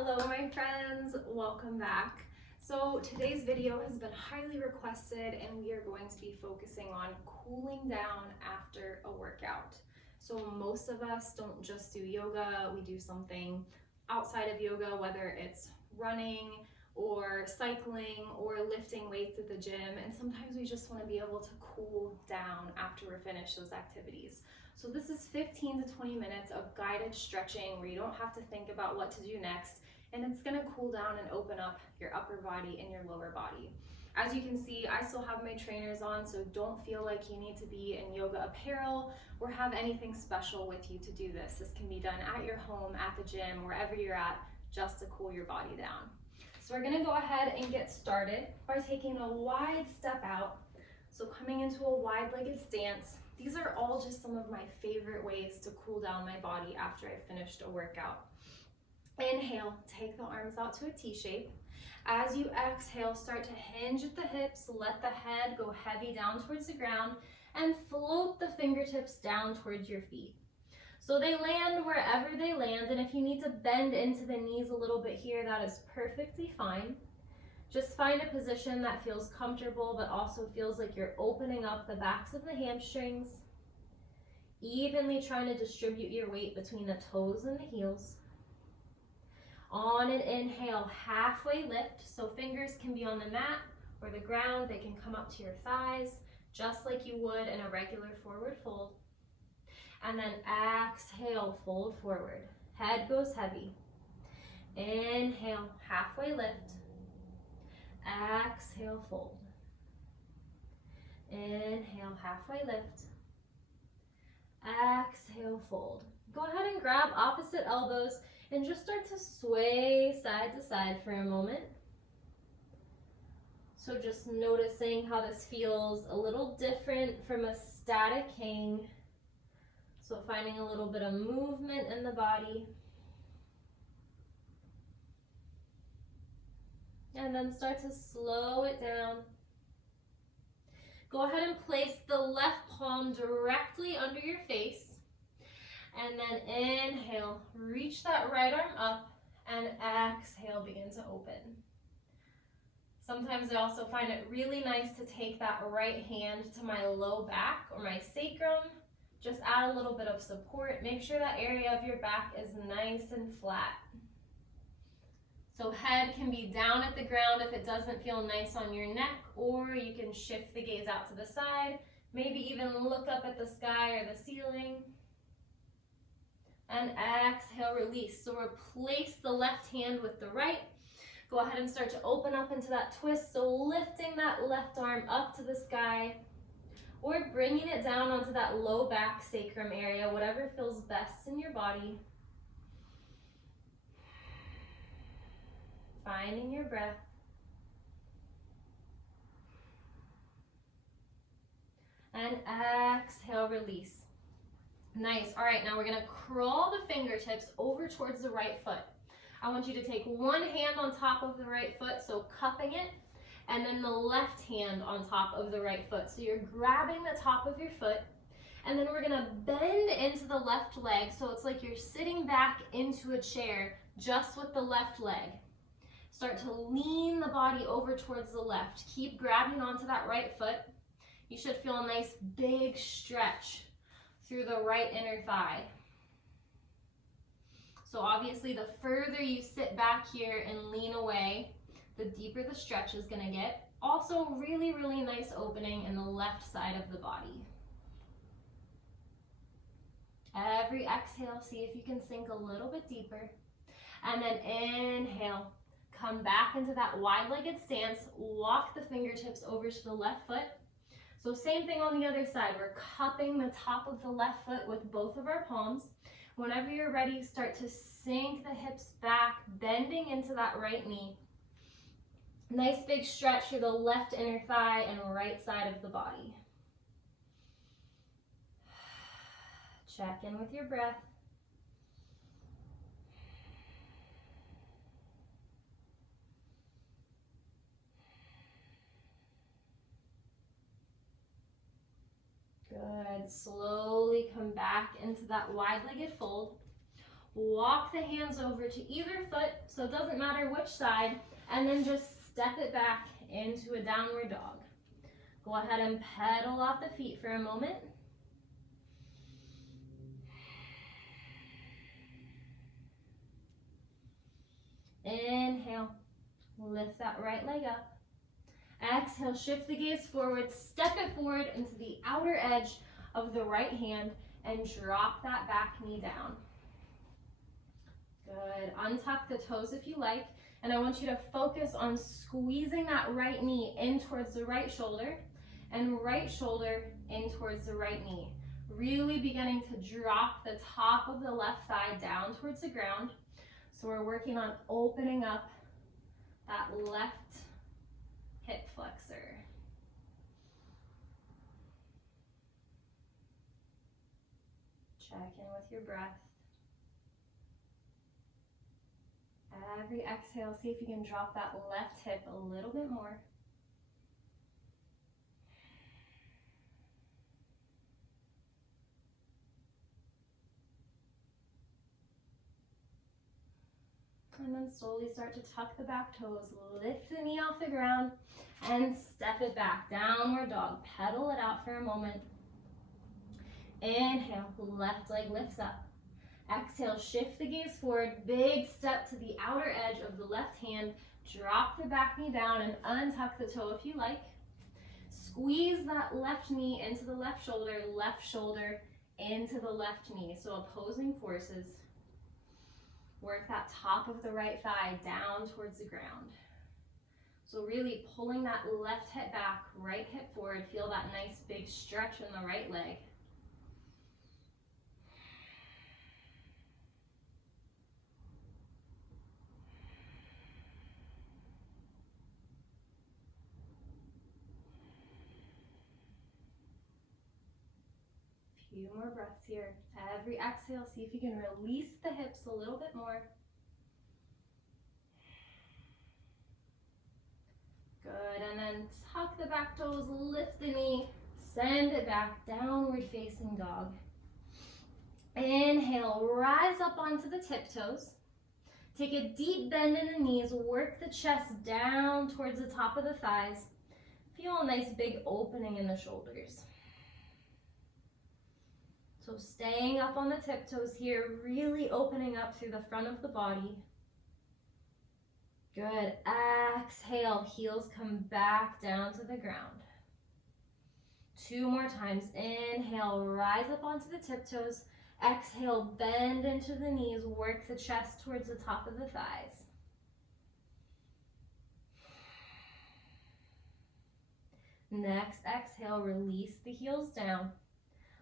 Hello my friends, welcome back. So today's video has been highly requested and we are going to be focusing on cooling down after a workout. So most of us don't just do yoga, we do something outside of yoga, whether it's running or cycling or lifting weights at the gym, and sometimes we just want to be able to cool down after we're finished those activities. So this is 15 to 20 minutes of guided stretching where you don't have to think about what to do next, and it's going to cool down and open up your upper body and your lower body. As you can see, I still have my trainers on, so don't feel like you need to be in yoga apparel or have anything special with you to do this. This can be done at your home, at the gym, wherever you're at, just to cool your body down. So we're gonna go ahead and get started by taking a wide step out. So coming into a wide-legged stance. These are all just some of my favorite ways to cool down my body after I finished a workout. Inhale, take the arms out to a T shape. As you exhale, start to hinge at the hips, let the head go heavy down towards the ground, and float the fingertips down towards your feet. So they land wherever they land, and if you need to bend into the knees a little bit here, that is perfectly fine. Just find a position that feels comfortable, but also feels like you're opening up the backs of the hamstrings, evenly trying to distribute your weight between the toes and the heels. On an inhale, halfway lift, so fingers can be on the mat or the ground, they can come up to your thighs, just like you would in a regular forward fold. And then exhale, fold forward. Head goes heavy. Inhale, halfway lift. Exhale, fold. Inhale, halfway lift. Exhale, fold. Go ahead and grab opposite elbows and just start to sway side to side for a moment. So just noticing how this feels a little different from a static hang. So finding a little bit of movement in the body. And then start to slow it down. Go ahead and place the left palm directly under your face. And then inhale, reach that right arm up, and exhale, begin to open. Sometimes I also find it really nice to take that right hand to my low back or my sacrum. Just add a little bit of support. Make sure that area of your back is nice and flat. So head can be down at the ground if it doesn't feel nice on your neck, or you can shift the gaze out to the side, maybe even look up at the sky or the ceiling. And exhale, release. So replace the left hand with the right. Go ahead and start to open up into that twist. So lifting that left arm up to the sky, or bringing it down onto that low back sacrum area, whatever feels best in your body. Finding your breath. And exhale, release. Nice. All right, now we're going to crawl the fingertips over towards the right foot. I want you to take one hand on top of the right foot, so cupping it, and then the left hand on top of the right foot. So you're grabbing the top of your foot, and then we're gonna bend into the left leg, so it's like you're sitting back into a chair just with the left leg. Start to lean the body over towards the left. Keep grabbing onto that right foot. You should feel a nice big stretch through the right inner thigh. So obviously the further you sit back here and lean away, the deeper the stretch is going to get. Also really, really nice opening in the left side of the body. Every exhale, see if you can sink a little bit deeper. And then inhale, come back into that wide-legged stance, walk the fingertips over to the left foot. So same thing on the other side, we're cupping the top of the left foot with both of our palms. Whenever you're ready, start to sink the hips back, bending into that right knee. Nice big stretch through the left inner thigh and right side of the body. Check in with your breath. Good. Slowly come back into that wide-legged fold. Walk the hands over to either foot, so it doesn't matter which side, and then just step it back into a downward dog. Go ahead and pedal off the feet for a moment. Inhale, lift that right leg up. Exhale, shift the gaze forward, step it forward into the outer edge of the right hand and drop that back knee down. Good, untuck the toes if you like, and I want you to focus on squeezing that right knee in towards the right shoulder and right shoulder in towards the right knee. Really beginning to drop the top of the left thigh down towards the ground. So we're working on opening up that left hip flexor. Check in with your breath. Every exhale, see if you can drop that left hip a little bit more. And then slowly start to tuck the back toes, lift the knee off the ground, and step it back. Downward dog. Pedal it out for a moment. Inhale, left leg lifts up. Exhale, shift the gaze forward. Big step to the outer edge of the left hand. Drop the back knee down and untuck the toe if you like. Squeeze that left knee into the left shoulder into the left knee. So opposing forces. Work that top of the right thigh down towards the ground. So really pulling that left hip back, right hip forward. Feel that nice big stretch in the right leg. Few more breaths here. Every exhale, see if you can release the hips a little bit more. Good, and then tuck the back toes, lift the knee, send it back, downward facing dog. Inhale, rise up onto the tiptoes. Take a deep bend in the knees, work the chest down towards the top of the thighs. Feel a nice big opening in the shoulders. So staying up on the tiptoes here, really opening up through the front of the body. Good. Exhale, heels come back down to the ground. 2 more times. Inhale, rise up onto the tiptoes. Exhale, bend into the knees, work the chest towards the top of the thighs. Next exhale, release the heels down.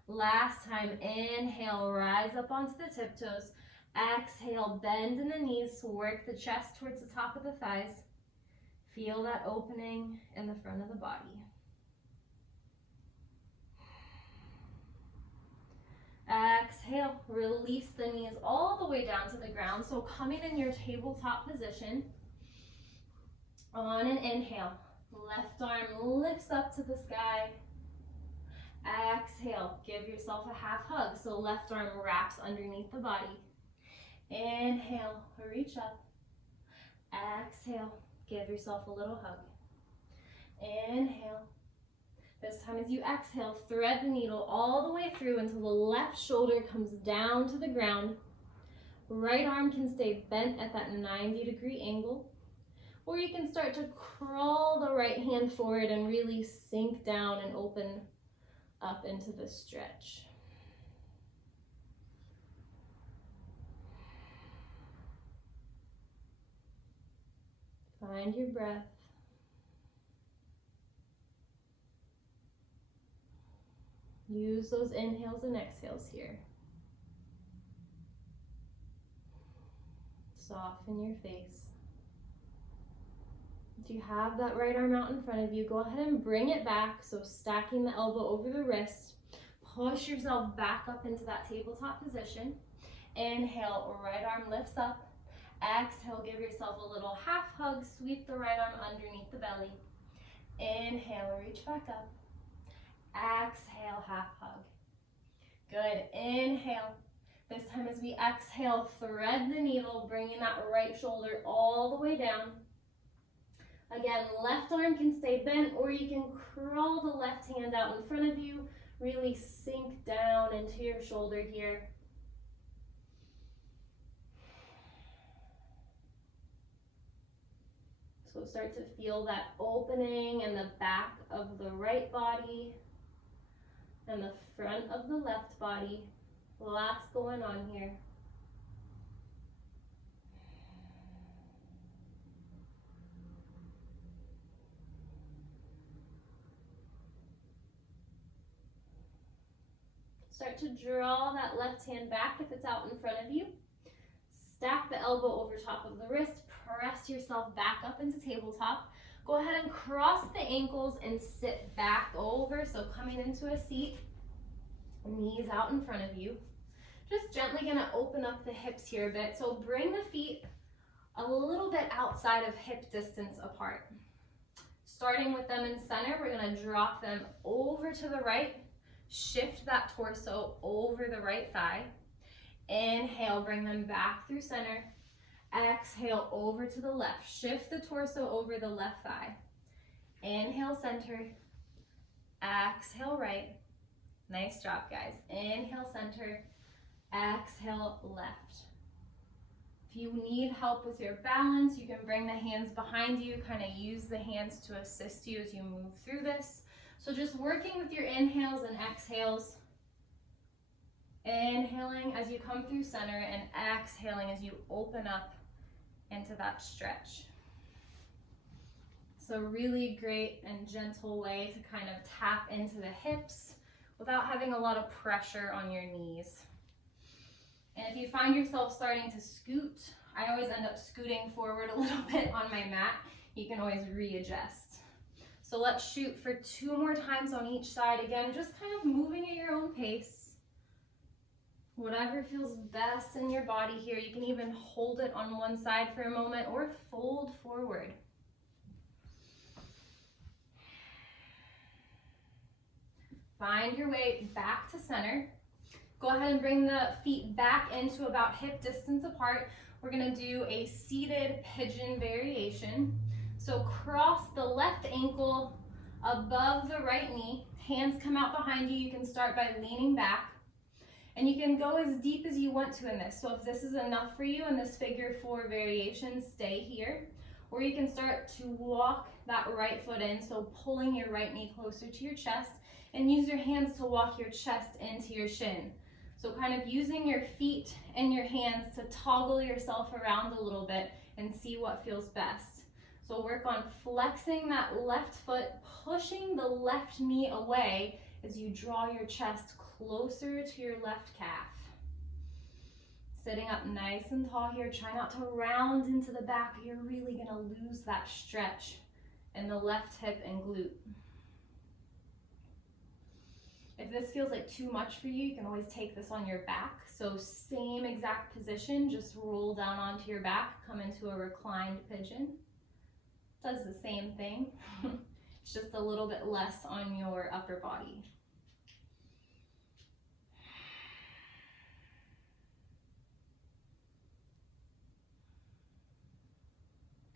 Last time, inhale, rise up onto the tiptoes. Exhale, bend in the knees, work the chest towards the top of the thighs. Feel that opening in the front of the body. Exhale, release the knees all the way down to the ground. So coming in your tabletop position. On an inhale, left arm lifts up to the sky. Exhale, give yourself a half hug. So left arm wraps underneath the body. Inhale, reach up. Exhale, give yourself a little hug. Inhale. This time as you exhale, thread the needle all the way through until the left shoulder comes down to the ground. Right arm can stay bent at that 90-degree angle. Or you can start to crawl the right hand forward and really sink down and open up into the stretch. Find your breath. Use those inhales and exhales here. Soften your face. If you have that right arm out in front of you, go ahead and bring it back. So stacking the elbow over the wrist. Push yourself back up into that tabletop position. Inhale, right arm lifts up. Exhale, give yourself a little half hug. Sweep the right arm underneath the belly. Inhale, reach back up. Exhale, half hug. Good. Inhale. This time as we exhale, thread the needle, bringing that right shoulder all the way down. Again, left arm can stay bent, or you can crawl the left hand out in front of you. Really sink down into your shoulder here. So start to feel that opening in the back of the right body and the front of the left body. Lots going on here. Start to draw that left hand back if it's out in front of you. Stack the elbow over top of the wrist. Press yourself back up into tabletop. Go ahead and cross the ankles and sit back over. So coming into a seat, knees out in front of you. Just gently gonna open up the hips here a bit. So bring the feet a little bit outside of hip distance apart. Starting with them in center, we're gonna drop them over to the right. Shift that torso over the right thigh. Inhale, bring them back through center. Exhale, over to the left. Shift the torso over the left thigh. Inhale, center. Exhale, right. Nice job, guys. Inhale, center. Exhale, left. If you need help with your balance, you can bring the hands behind you, kind of use the hands to assist you as you move through this. So just working with your inhales and exhales. Inhaling as you come through center and exhaling as you open up into that stretch. So really great and gentle way to kind of tap into the hips without having a lot of pressure on your knees. And if you find yourself starting to scoot, I always end up scooting forward a little bit on my mat. You can always readjust. So let's shoot for 2 more times on each side. Again, just kind of moving at your own pace. Whatever feels best in your body here. You can even hold it on one side for a moment or fold forward. Find your way back to center. Go ahead and bring the feet back into about hip distance apart. We're gonna do a seated pigeon variation. So cross the left ankle above the right knee. Hands come out behind you. You can start by leaning back. And you can go as deep as you want to in this. So if this is enough for you in this figure 4 variation, stay here. Or you can start to walk that right foot in, so pulling your right knee closer to your chest, and use your hands to walk your chest into your shin. So kind of using your feet and your hands to toggle yourself around a little bit and see what feels best. So work on flexing that left foot, pushing the left knee away as you draw your chest closer to your left calf. Sitting up nice and tall here. Try not to round into the back. You're really gonna lose that stretch in the left hip and glute. If this feels like too much for you, you can always take this on your back. So same exact position, just roll down onto your back, come into a reclined pigeon. Does the same thing. It's just a little bit less on your upper body.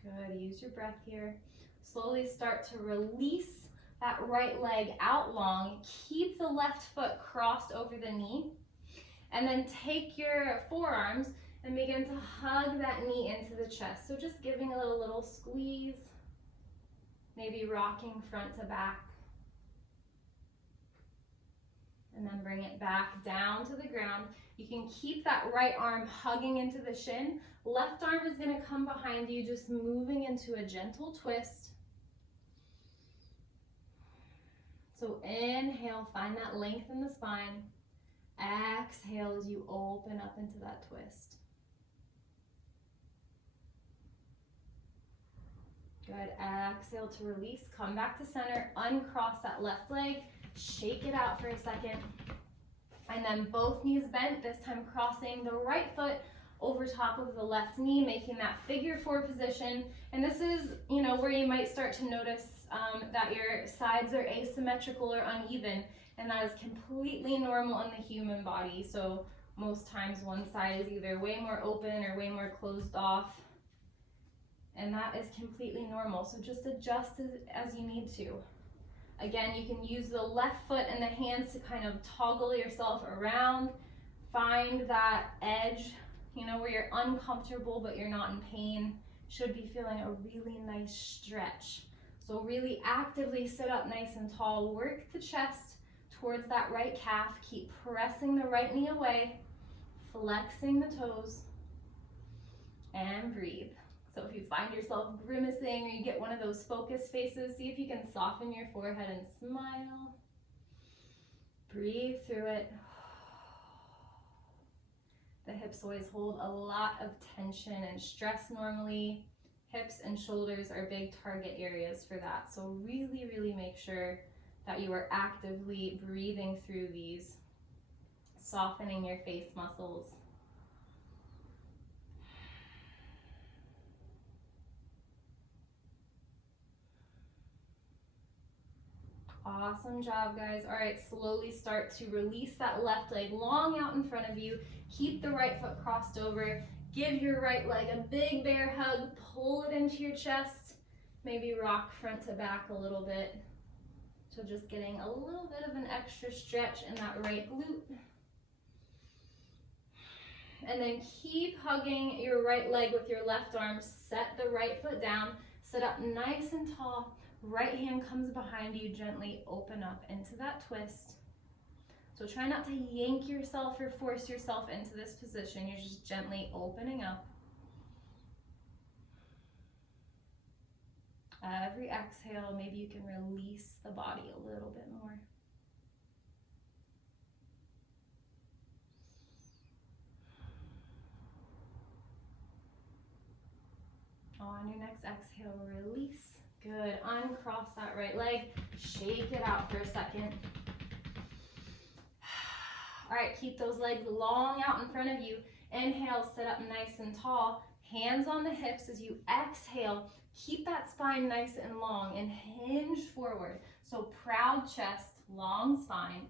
Good, use your breath here. Slowly start to release that right leg out long. Keep the left foot crossed over the knee. And then take your forearms and begin to hug that knee into the chest. So just giving a little squeeze. Maybe rocking front to back. And then bring it back down to the ground. You can keep that right arm hugging into the shin. Left arm is going to come behind you, just moving into a gentle twist. So inhale, find that length in the spine. Exhale as you open up into that twist. Good, exhale to release, come back to center, uncross that left leg, shake it out for a second. And then both knees bent, this time crossing the right foot over top of the left knee, making that figure 4 position. And this is, where you might start to notice that your sides are asymmetrical or uneven, and that is completely normal in the human body. So Most times one side is either way more open or way more closed off. And that is completely normal. So just adjust as you need to. Again, you can use the left foot and the hands to kind of toggle yourself around. Find that edge, you know, where you're uncomfortable but you're not in pain. Should be feeling a really nice stretch. So really actively sit up nice and tall. Work the chest towards that right calf. Keep pressing the right knee away. Flexing the toes. And breathe. So if you find yourself grimacing or you get one of those focus faces, see if you can soften your forehead and smile. Breathe through it. The hips always hold a lot of tension and stress normally. Hips and shoulders are big target areas for that. So really, really make sure that you are actively breathing through these, softening your face muscles. Awesome job, guys. All right, slowly start to release that left leg long out in front of you. Keep the right foot crossed over. Give your right leg a big bear hug. Pull it into your chest. Maybe rock front to back a little bit. So just getting a little bit of an extra stretch in that right glute. And then keep hugging your right leg with your left arm. Set the right foot down. Sit up nice and tall. Right hand comes behind you, gently open up into that twist. So try not to yank yourself or force yourself into this position. You're just gently opening up. Every exhale, maybe you can release the body a little bit more. On your next exhale, release. Good. Uncross that right leg. Shake it out for a second. All right, keep those legs long out in front of you. Inhale, sit up nice and tall. Hands on the hips as you exhale. Keep that spine nice and long and hinge forward. So proud chest, long spine.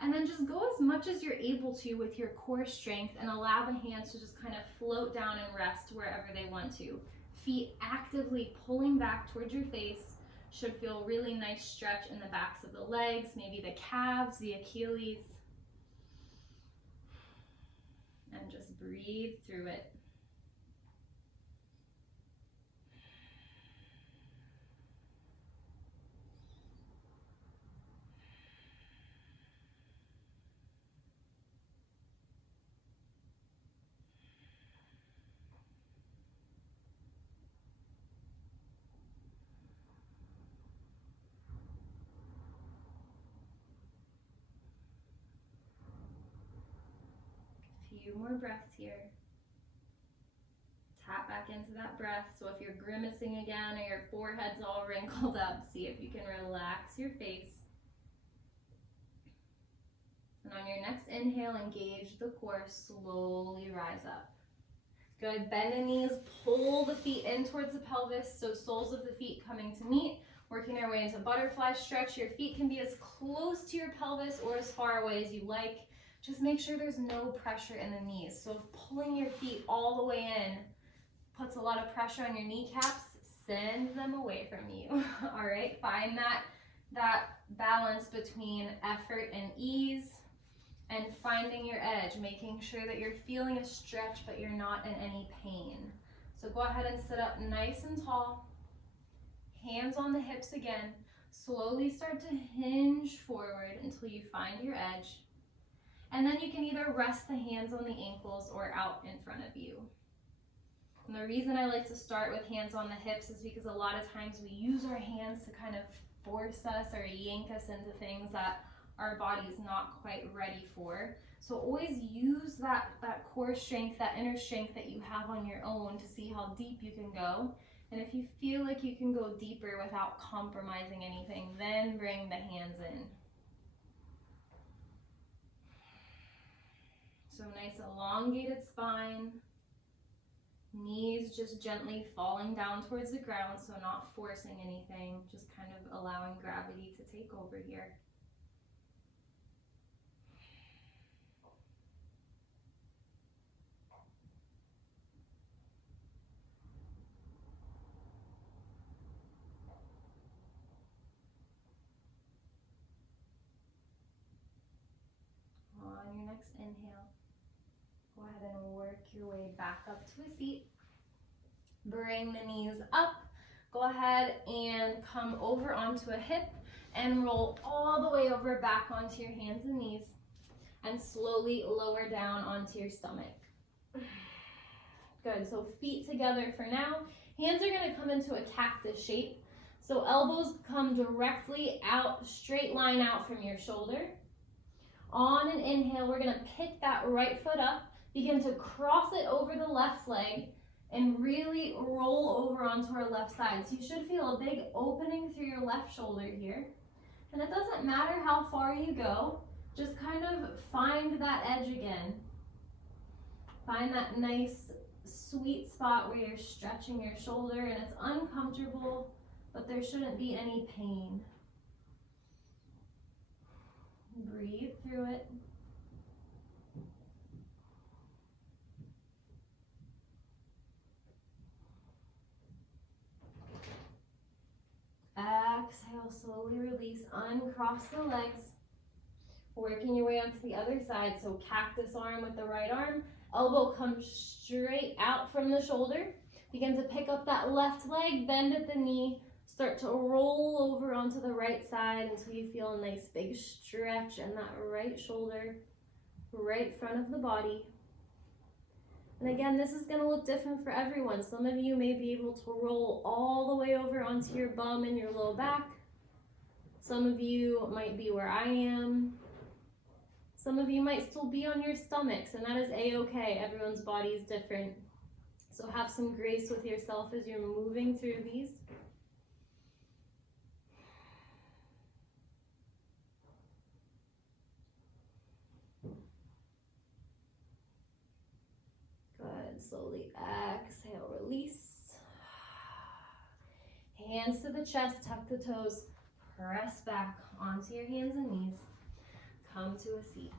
And then just go as much as you're able to with your core strength and allow the hands to just kind of float down and rest wherever they want to. Feet actively pulling back towards your face. Should feel really nice stretch in the backs of the legs, maybe the calves, the Achilles. And just breathe through it. Few more breaths here. Tap back into that breath. So if you're grimacing again or your forehead's all wrinkled up, see if you can relax your face. And on your next inhale, engage the core, slowly rise up. Good, bend the knees, pull the feet in towards the pelvis, so soles of the feet coming to meet, working our way into butterfly stretch. Your feet can be as close to your pelvis or as far away as you like. Just make sure there's no pressure in the knees. So if pulling your feet all the way in puts a lot of pressure on your kneecaps, send them away from you. All right, find that balance between effort and ease and finding your edge, making sure that you're feeling a stretch but you're not in any pain. So go ahead and sit up nice and tall. Hands on the hips again. Slowly start to hinge forward until you find your edge. And then you can either rest the hands on the ankles or out in front of you. And the reason I like to start with hands on the hips is because a lot of times we use our hands to kind of force us or yank us into things that our body's not quite ready for. So always use that core strength, that inner strength that you have on your own to see how deep you can go. And if you feel like you can go deeper without compromising anything, then bring the hands in. So nice elongated spine, knees just gently falling down towards the ground, so not forcing anything, just kind of allowing gravity to take over here. next inhale, go ahead and work your way back up to a seat. Bring the knees up. Go ahead and come over onto a hip and roll all the way over back onto your hands and knees, and slowly lower down onto your stomach. Good, so feet together for now. Hands are gonna come into a cactus shape. So elbows come directly out, straight line out from your shoulder. On an inhale, we're gonna pick that right foot up, begin to cross it over the left leg, and really roll over onto our left side. So you should feel a big opening through your left shoulder here. And it doesn't matter how far you go, just kind of find that edge again. Find that nice sweet spot where you're stretching your shoulder and it's uncomfortable, but there shouldn't be any pain. Breathe through it. Exhale, slowly release, uncross the legs. Working your way onto the other side, so cactus arm with the right arm, elbow comes straight out from the shoulder. Begin to pick up that left leg, bend at the knee, start to roll over onto the right side until you feel a nice big stretch in that right shoulder, right front of the body. And again, this is going to look different for everyone. Some of you may be able to roll all the way over onto your bum and your low back. Some of you might be where I am. Some of you might still be on your stomachs, and that is a-okay. Everyone's body is different. So have some grace with yourself as you're moving through these. Good, slowly exhale, release. Hands to the chest, tuck the toes, press back onto your hands and knees. Come to a seat.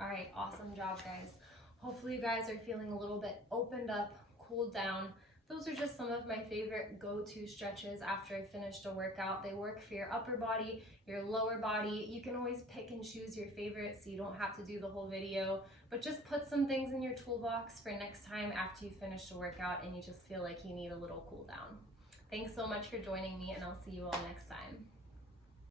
All right, awesome job, guys. Hopefully you guys are feeling a little bit opened up, cooled down. Those are just some of my favorite go-to stretches after I finished a workout. They work for your upper body, your lower body. You can always pick and choose your favorites, so you don't have to do the whole video, but just put some things in your toolbox for next time after you finish a workout and you just feel like you need a little cool down. Thanks so much for joining me, and I'll see you all next time.